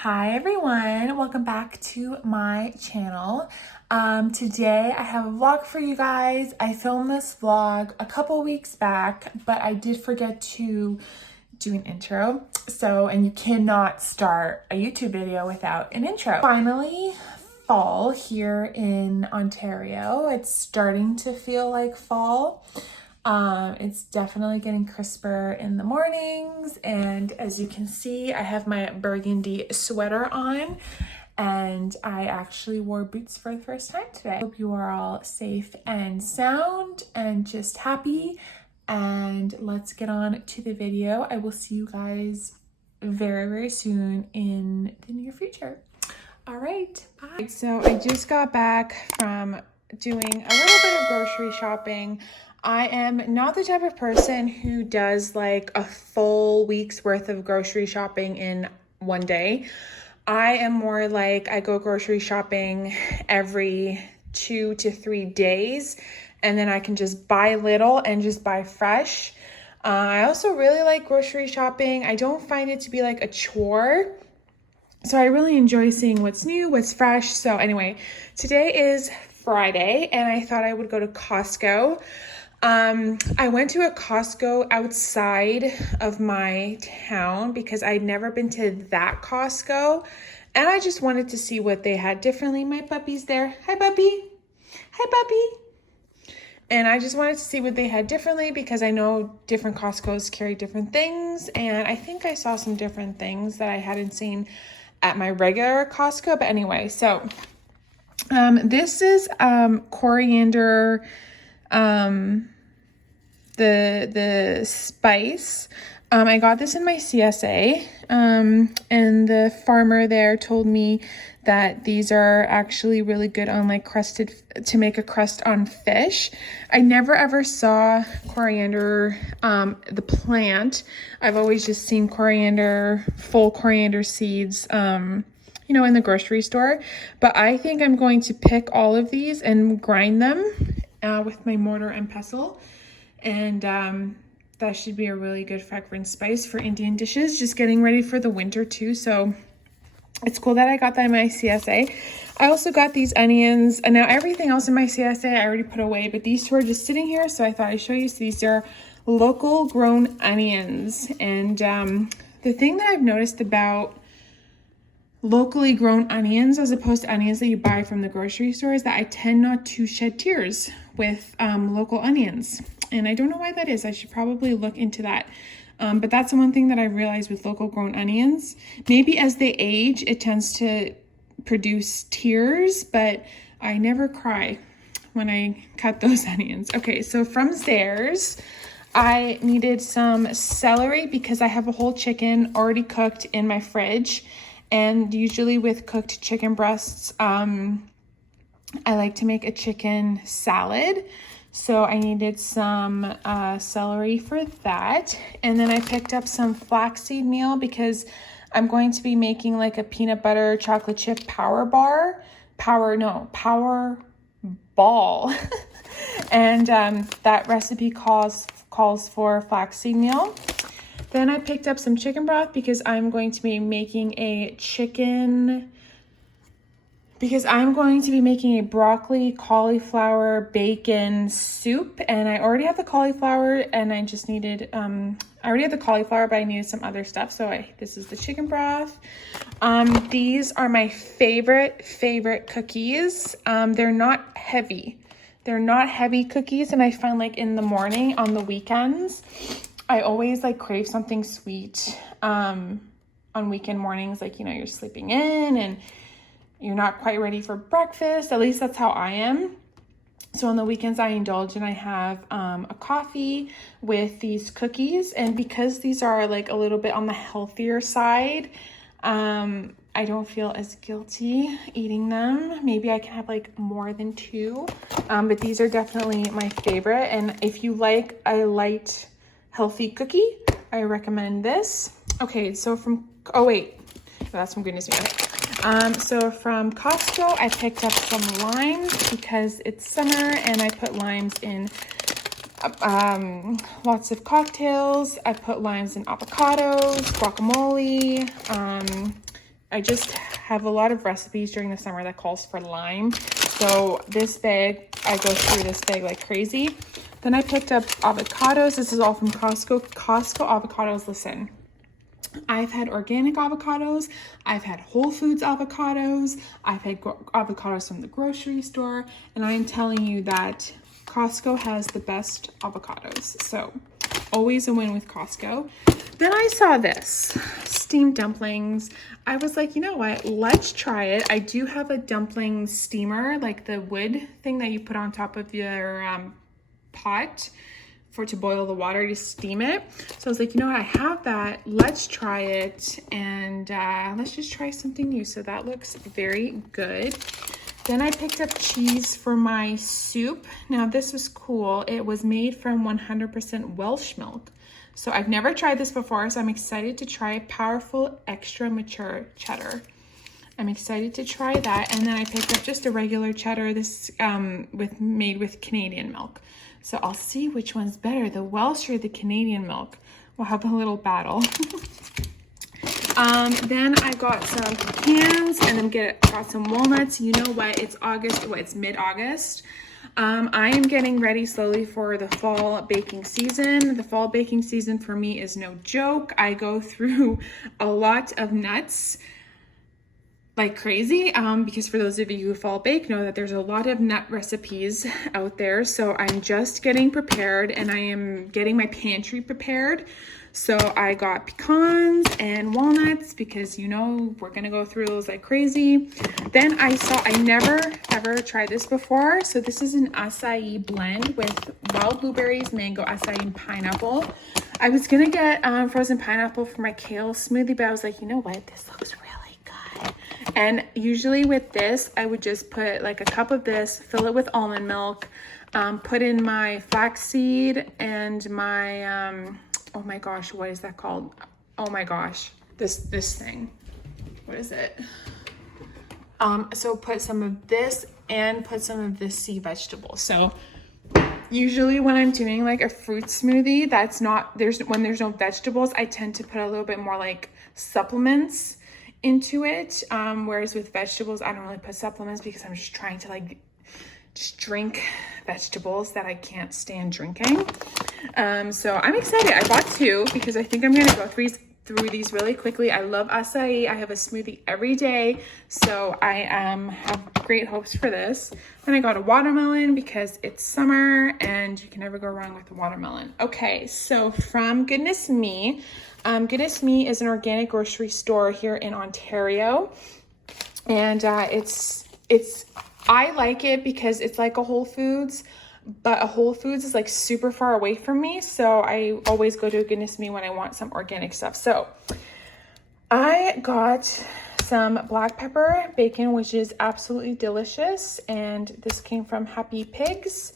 Hi everyone, welcome back to my channel. Today I have a vlog for you guys. I filmed this vlog a couple weeks back, but I did forget to do an intro. And you cannot start a YouTube video without an intro. Finally, fall here in Ontario. It's starting to feel like fall. It's definitely getting crisper in the mornings, and as you can see, I have my burgundy sweater on, and I actually wore boots for the first time today. Hope you are all safe and sound and just happy, and let's get on to the video. I will see you guys very, very soon in the near future. All right, bye. So I just got back from doing a little bit of grocery shopping. I am not the type of person who does like a full week's worth of grocery shopping in one day. I am more like I go grocery shopping every 2 to 3 days, and then I can just buy little and just buy fresh. I also really like grocery shopping. I don't find it to be like a chore. So I really enjoy seeing what's new, what's fresh. So anyway, today is Friday and I thought I would go to Costco. I went to a Costco outside of my town because I'd never been to that Costco, and I just wanted to see what they had differently. My puppy's there. Hi, puppy. Hi, puppy. And I just wanted to see what they had differently because I know different Costcos carry different things, and I think I saw some different things that I hadn't seen at my regular Costco. But anyway, so this is coriander, the spice. I got this in my CSA, and the farmer there told me that these are actually really good on like to make a crust on fish. I never ever saw coriander, the plant. I've always just seen full coriander seeds, in the grocery store. But I think I'm going to pick all of these and grind them with my mortar and pestle. And that should be a really good fragrant spice for Indian dishes. Just getting ready for the winter too. So it's cool that I got that in my CSA. I also got these onions, and now everything else in my CSA I already put away, but these two are just sitting here. So I thought I'd show you. So these are local grown onions. And the thing that I've noticed about locally grown onions as opposed to onions that you buy from the grocery store is that I tend not to shed tears with local onions. And I don't know why that is. I should probably look into that. But that's the one thing that I realized with local grown onions. Maybe as they age, it tends to produce tears, but I never cry when I cut those onions. Okay, so from Zehrs, I needed some celery because I have a whole chicken already cooked in my fridge. And usually with cooked chicken breasts, I like to make a chicken salad. So I needed some celery for that. And then I picked up some flaxseed meal because I'm going to be making like a peanut butter chocolate chip power ball. And that recipe calls for flaxseed meal. Then I picked up some chicken broth because I'm going to be making a broccoli, cauliflower, bacon soup. And I already have the cauliflower, and I just needed, I already had the cauliflower, but I needed some other stuff. So this is the chicken broth. These are my favorite cookies. They're not heavy. They're not heavy cookies. And I find like in the morning on the weekends, I always like crave something sweet on weekend mornings, like, you're sleeping in and you're not quite ready for breakfast. At least that's how I am. So on the weekends I indulge and I have a coffee with these cookies. And because these are like a little bit on the healthier side, I don't feel as guilty eating them. Maybe I can have like more than 2, but these are definitely my favorite. And if you like a light healthy cookie, I recommend this. Okay, so that's from Goodness Me. Okay. So from Costco, I picked up some limes because it's summer and I put limes in lots of cocktails. I put limes in avocados, guacamole, I just have a lot of recipes during the summer that calls for lime. So this bag, I go through this bag like crazy. Then I picked up avocados. This is all from Costco. Costco avocados, listen. I've had organic avocados. I've had Whole Foods avocados. I've had avocados from the grocery store. And I am telling you that Costco has the best avocados. So always a win with Costco. Then I saw this, steamed dumplings. I was like, you know what, let's try it. I do have a dumpling steamer, like the wood thing that you put on top of your pot to boil the water to steam it. So I was like, you know what, I have that. Let's try it, and let's just try something new. So that looks very good. Then I picked up cheese for my soup. Now this was cool. It was made from 100% Welsh milk. So I've never tried this before, so I'm excited to try Powerful Extra Mature Cheddar. I'm excited to try that. And then I picked up just a regular cheddar, this made with Canadian milk. So I'll see which one's better, the Welsh or the Canadian milk. We'll have a little battle. Then I got some pecans, and then got some walnuts. You know what? It's August. It's mid-August. I am getting ready slowly for the fall baking season. The fall baking season for me is no joke. I go through a lot of nuts like crazy, because for those of you who fall bake know that there's a lot of nut recipes out there. So I'm just getting prepared, and I am getting my pantry prepared. So I got pecans and walnuts because, you know, we're gonna go through those like crazy. Then I never ever tried this before. So this is an acai blend with wild blueberries, mango, acai, and pineapple. I was gonna get frozen pineapple for my kale smoothie, but I was like, you know what, this looks really good. And usually with this, I would just put like a cup of this, fill it with almond milk, put in my flaxseed and my, oh my gosh, what is that called? Oh my gosh, this thing, what is it? So put some of this and put some of this sea vegetable. So usually when I'm doing like a fruit smoothie, when there's no vegetables, I tend to put a little bit more like supplements into it. Whereas with vegetables, I don't really put supplements because I'm just trying to like just drink vegetables that I can't stand drinking. So I'm excited. I bought two because I think I'm gonna go through these really quickly. I love acai. I have a smoothie every day, so I have great hopes for this. Then I got a watermelon because it's summer and you can never go wrong with a watermelon. Okay, so from Goodness Me. Goodness Me is an organic grocery store here in Ontario, and I like it because it's like a Whole Foods, but a Whole Foods is like super far away from me. So I always go to a Goodness Me when I want some organic stuff. So I got some black pepper bacon, which is absolutely delicious. And this came from Happy Pigs.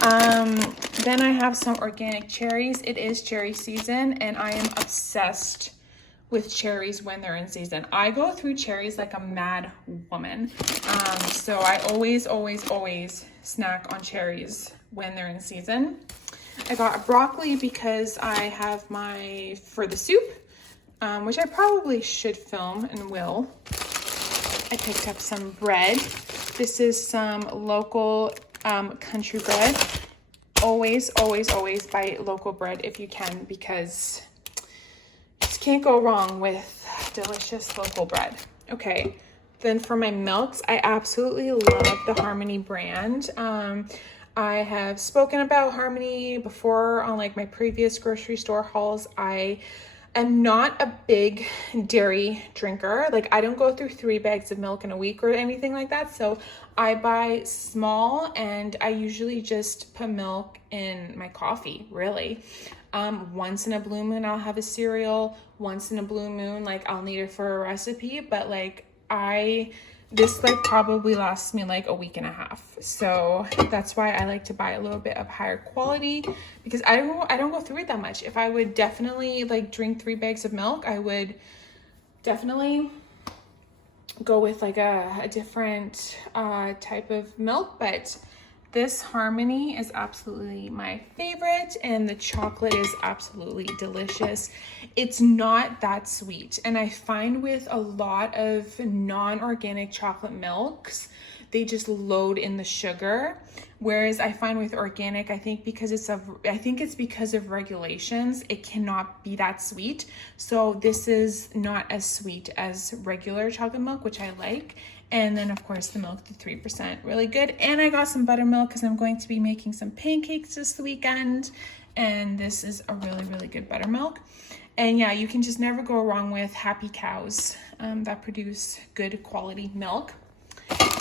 Then I have some organic cherries. It is cherry season, and I am obsessed with cherries when they're in season. I go through cherries like a mad woman. So I always snack on cherries when they're in season. I got broccoli because I have for the soup, which I probably should film and will. I picked up some bread. This is some local country bread. Always buy local bread if you can, because can't go wrong with delicious local bread. Okay, then for my milks, I absolutely love the Harmony brand. I have spoken about Harmony before on like my previous grocery store hauls. I am not a big dairy drinker. Like I don't go through 3 bags of milk in a week or anything like that. So I buy small, and I usually just put milk in my coffee, really. Once in a blue moon, I'll have a cereal. Once in a blue moon, like I'll need it for a recipe, but like this like probably lasts me like a week and a half. So that's why I like to buy a little bit of higher quality, because I don't go through it that much. If I would definitely like drink 3 bags of milk, I would definitely go with like a different type of milk, but This Harmony is absolutely my favorite, and the chocolate is absolutely delicious. It's not that sweet, and I find with a lot of non-organic chocolate milks, they just load in the sugar. Whereas I find with organic, I think it's because of regulations, it cannot be that sweet. So this is not as sweet as regular chocolate milk, which I like. And then of course the milk, the 3%, really good. And I got some buttermilk because I'm going to be making some pancakes this weekend. And this is a really, really good buttermilk. And yeah, you can just never go wrong with happy cows that produce good quality milk.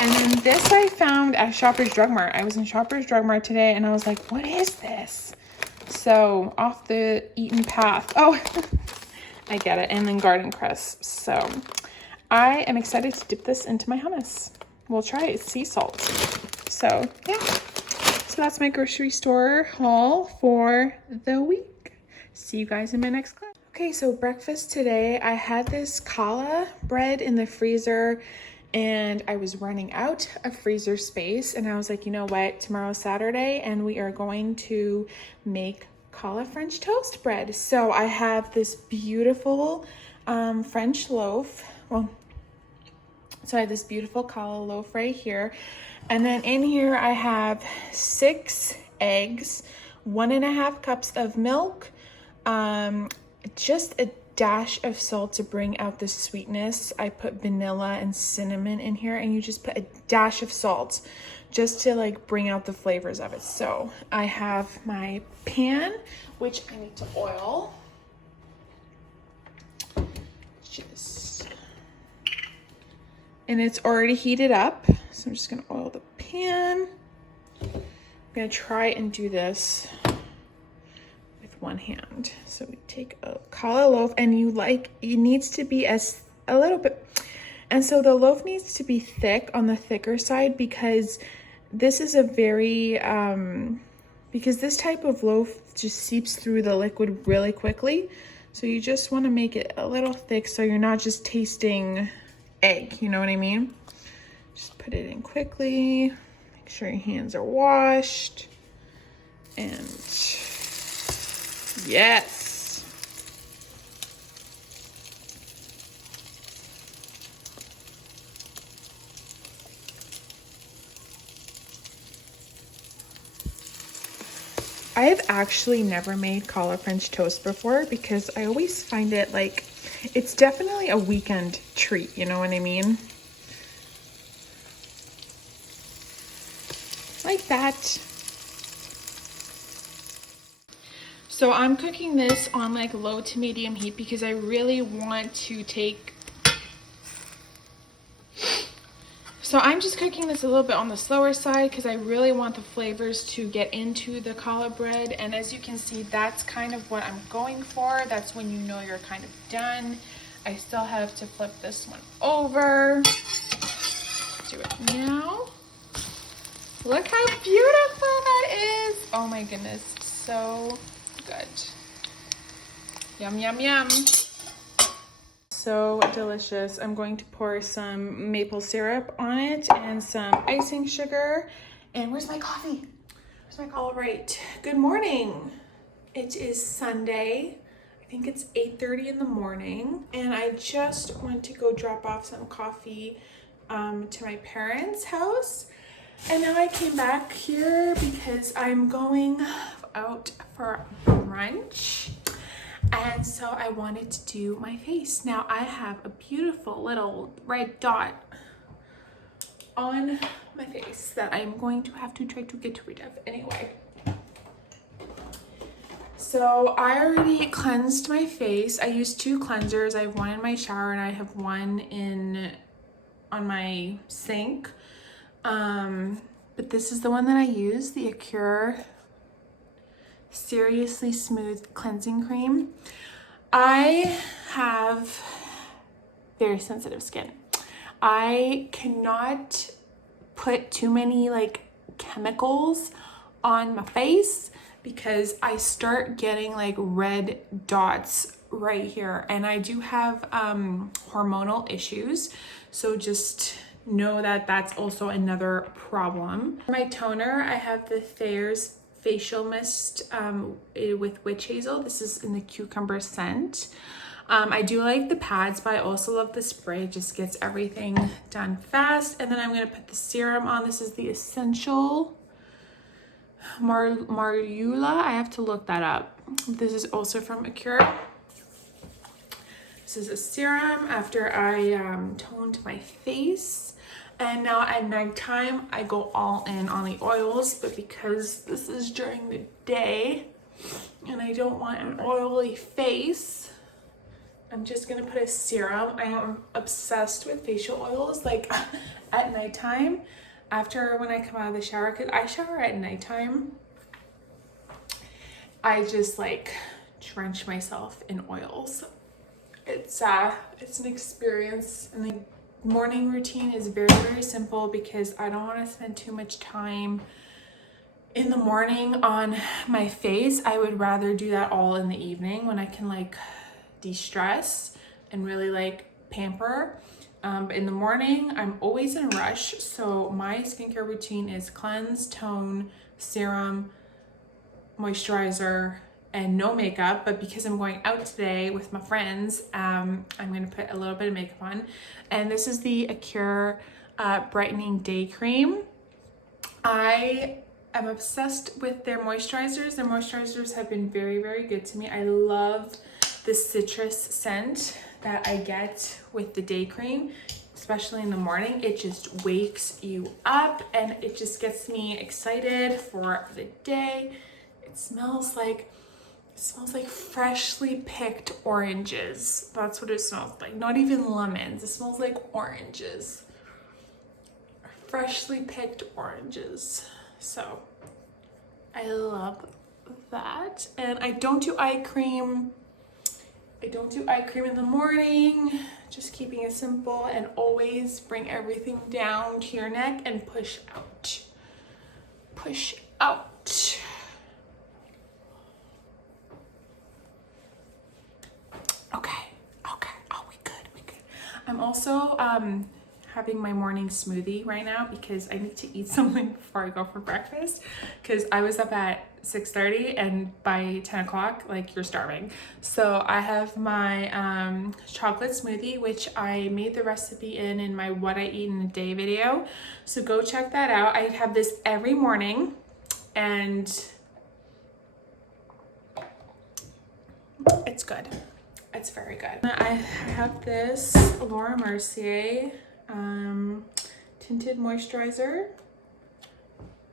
And then this I found at Shoppers Drug Mart. I was in Shoppers Drug Mart today and I was like, what is this? So off the eaten path. Oh, I get it. And then garden cress. So I am excited to dip this into my hummus. We'll try it. It's sea salt. So yeah. So that's my grocery store haul for the week. See you guys in my next clip. Okay, so breakfast today, I had this challah bread in the freezer and I was running out of freezer space, and I was like, you know what, tomorrow's Saturday and we are going to make challah French toast bread. So I have this beautiful French loaf. So I have this beautiful challah loaf right here. And then in here I have 6 eggs, 1.5 cups of milk, just a dash of salt to bring out the sweetness. I put vanilla and cinnamon in here, and you just put a dash of salt just to like bring out the flavors of it. So I have my pan, which I need to oil. And it's already heated up. So I'm just gonna oil the pan. I'm gonna try and do this with one hand. So we take a challah loaf, and it needs to be a little bit, and so the loaf needs to be thick, on the thicker side, because this is a very, because this type of loaf just seeps through the liquid really quickly. So you just wanna make it a little thick so you're not just tasting egg, you know what I mean? Just put it in quickly, make sure your hands are washed, and yes. I have actually never made challah French toast before because I always find it like, it's definitely a weekend treat, you know what I mean? Like that. So I'm cooking this on like low to medium heat because I really want to take, so I'm just cooking this a little bit on the slower side because I really want the flavors to get into the challah bread. And as you can see, that's kind of what I'm going for. That's when you know you're kind of done. I still have to flip this one over. Do it now. Look how beautiful that is. Oh my goodness, so good. Yum, yum, yum. So delicious. I'm going to pour some maple syrup on it and some icing sugar. And where's my coffee? All right, good morning. It is Sunday. I think it's 8:30 in the morning. And I just went to go drop off some coffee to my parents' house. And now I came back here because I'm going out for brunch. And so I wanted to do my face. Now I have a beautiful little red dot on my face that I'm going to have to try to get rid of anyway. So I already cleansed my face. I used 2 cleansers. I have one in my shower and I have one on my sink. But this is the one that I use, the Acure Seriously Smooth Cleansing Cream. I have very sensitive skin. I cannot put too many like chemicals on my face because I start getting like red dots right here, and I do have hormonal issues, so just know that that's also another problem. For my toner, I have the Thayer's Facial Mist with Witch Hazel. This is in the cucumber scent. I do like the pads, but I also love the spray. It just gets everything done fast. And then I'm gonna put the serum on. This is the Essential Marula. I have to look that up. This is also from Acura. This is a serum after I toned my face. And now at nighttime, I go all in on the oils, but because this is during the day and I don't want an oily face, I'm just gonna put a serum. I am obsessed with facial oils, like at nighttime, after when I come out of the shower, because I shower at nighttime, I just like drench myself in oils. It's an experience, and the morning routine is very, very simple because I don't want to spend too much time in the morning on my face. I would rather do that all in the evening when I can like de-stress and really like pamper. But in the morning, I'm always in a rush. So my skincare routine is cleanse, tone, serum, moisturizer, and no makeup. But because I'm going out today with my friends, I'm gonna put a little bit of makeup on. And this is the Acure Brightening Day Cream. I am obsessed with their moisturizers. Their moisturizers have been very, very good to me. I love the citrus scent that I get with the day cream, especially in the morning. It just wakes you up and it just gets me excited for the day. It smells like freshly picked oranges. That's what it smells like. Not even lemons. It smells like oranges. Freshly picked oranges. So I love that. And I don't do eye cream. I don't do eye cream in the morning. Just keeping it simple, and always bring everything down to your neck and push out. Push out. Okay. Oh, we good. I'm also having my morning smoothie right now because I need to eat something before I go for breakfast, because I was up at 6:30 and by 10 o'clock, like, you're starving. So I have my chocolate smoothie, which I made the recipe in my What I Eat in a Day video. So go check that out. I have this every morning and it's good. It's very good. I have this Laura Mercier tinted moisturizer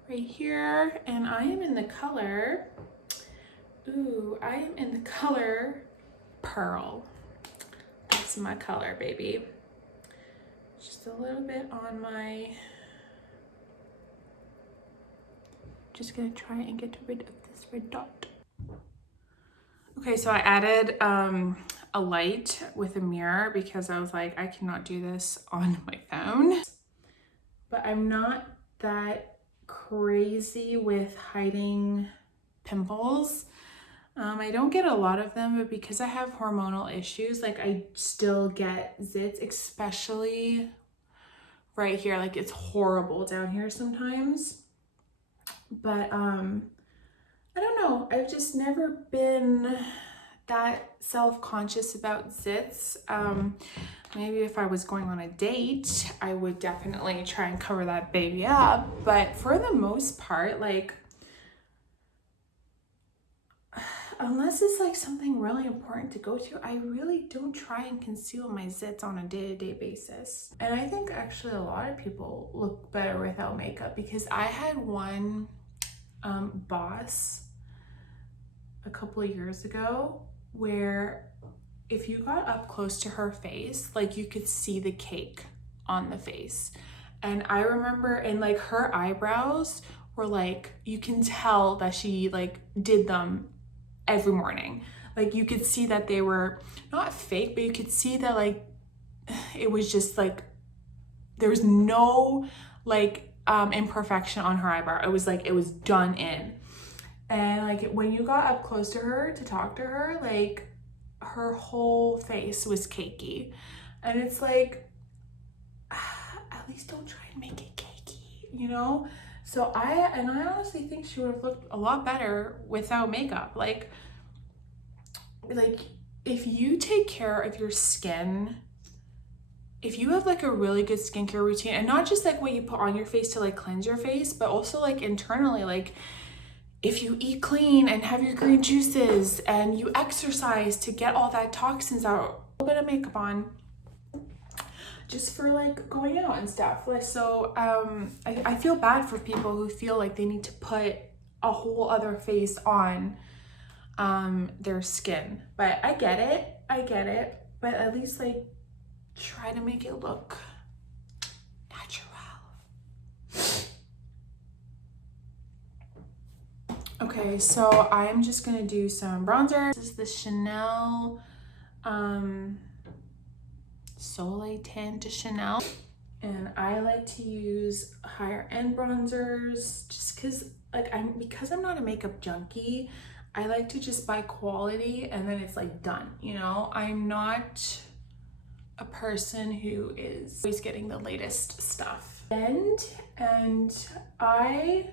right here, and I am in the color, Pearl. That's my color, baby. Just a little bit on my, just gonna try and get rid of this red dot. Okay, so I added a light with a mirror because I was like, I cannot do this on my phone. But I'm not that crazy with hiding pimples. I don't get a lot of them, but because I have hormonal issues, like, I still get zits, especially right here. Like, it's horrible down here sometimes. But I don't know, I've just never been that self-conscious about zits. Maybe if I was going on a date, I would definitely try and cover that baby up. But for the most part, like, unless it's like something really important to go to, I really don't try and conceal my zits on a day-to-day basis. And I think actually a lot of people look better without makeup, because I had one boss a couple of years ago where if you got up close to her face, like, you could see the cake on the face. And I remember, and like, her eyebrows were like, you can tell that she like did them every morning. Like, you could see that they were not fake, but you could see that, like, it was just like, there was no like imperfection on her eyebrow. It was like, it was done in. And like, when you got up close to her to talk to her, like, her whole face was cakey. And it's like, at least don't try and make it cakey, you know? So I honestly think she would have looked a lot better without makeup. Like if you take care of your skin, if you have like a really good skincare routine, and not just like what you put on your face to like cleanse your face, but also like internally, like if you eat clean and have your green juices and you exercise to get all that toxins out, a little bit of makeup on just for like going out and stuff. Like, so I feel bad for people who feel like they need to put a whole other face on their skin, but I get it, but at least like try to make it look natural. Okay, so I'm just gonna do some bronzer. This is the Chanel Soleil Tan de Chanel, and I like to use higher end bronzers just because I'm not a makeup junkie. I like to just buy quality and then it's like done, you know? I'm not a person who is always getting the latest stuff. And I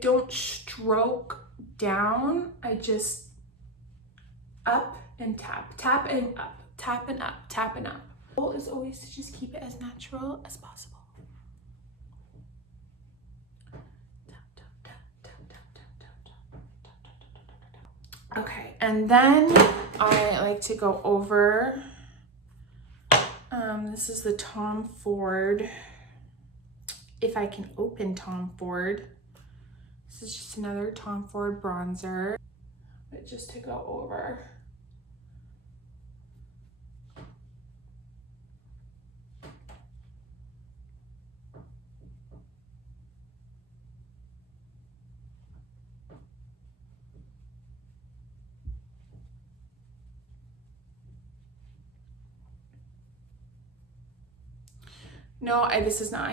don't stroke down, I just up and tap and up, tap and up, tap and up. The goal is always to just keep it as natural as possible. Okay, and then I like to go over, this is the Tom Ford, if I can open Tom Ford. This is just another Tom Ford bronzer, but just to go over. No, I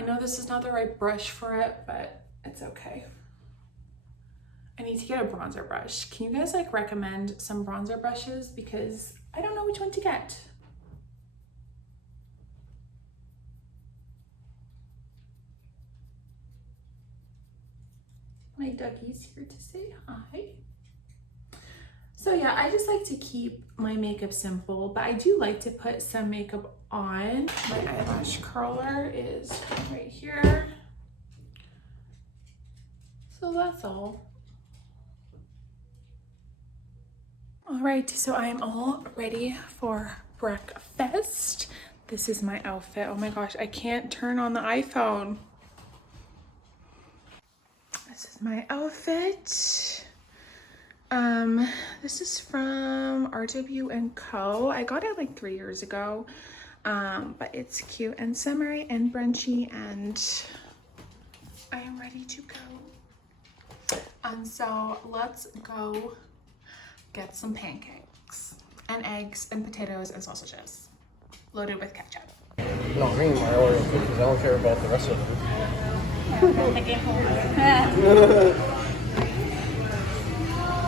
know this is not the right brush for it, but it's okay. I need to get a bronzer brush. Can you guys like recommend some bronzer brushes? Because I don't know which one to get. My Dougie's here to say hi. So yeah, I just like to keep my makeup simple, but I do like to put some makeup on. My eyelash curler is right here. So that's all. All right, so I am all ready for breakfast. This is my outfit. Oh my gosh, I can't turn on the iPhone. This is my outfit. This is from RW & Co. I got it like 3 years ago, but it's cute and summery and brunchy, and I am ready to go. And so let's go get some pancakes and eggs and potatoes and sausages loaded with ketchup. No, I mean my Oreo cookies. I don't care about the rest of them.